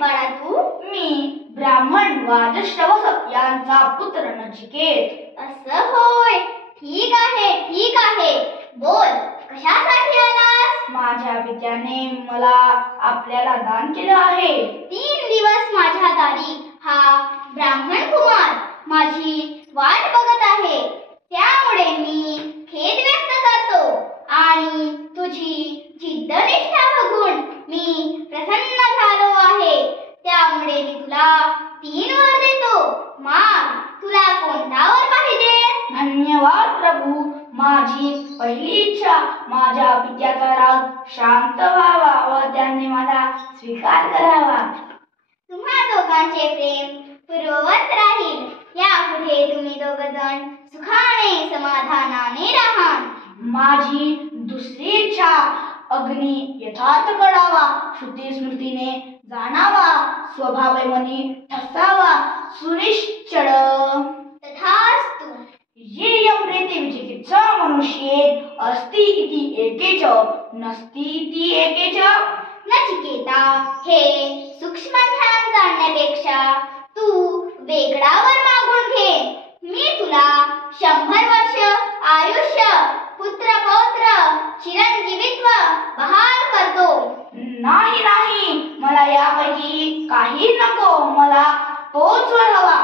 बाळा तू? मी ब्राह्मण वाजश्रवस यांचा पुत्र नचिकेत. असं होय. ठीक आहे, ठीक आहे. बोल, कशासाठी आलास? माझ्या पित्याने मला आपल्याला दान केलं आहे. 3 दिवस माझ्या दारी हा ब्राह्मण कुमार माझी वाट बघत आहे. त्यामुळे मी खेद व्यक्त करतो आणि तुझी जिद्दनिष्ठा बघून मी प्रसन्न झालो आहे. त्यामुळे मी तुला 3 वर देतो. माग, तुला कोणता वर पाहिजे? धन्यवाद प्रभू. माझी पहिली इच्छा माझ्या पित्याचा राग शांत व्हावा व त्यांनी माझा स्वीकार करावा. तुम्हा दोघांचे प्रेम पूर्ववत राहील. यापुढे तुम्ही दोघजण सुखाने समाधानाने राहा. माझी दुसरी इच्छा अग्नी यथार्थ कळावा, श्रुती स्मृतीने जाणावा, स्वभावमनी ठसावा, सुनिश्चळ. तथास्तु. येयं प्रीति विचिकित्सा मनुष्ये अस्ति इति एकेच नस्ति इति एकेच. नचिकेता, हे सूक्ष्म ध्यान जाणण्यापेक्षा तू वेगळा वर मागून घे. मी तुला 100 वर्ष आयुष्य, पुत्र पौत्र, चिरंजीवित्व बहाल करतो. नाही नाही, मला यापैकी काही नको. मला तोच वर हवा.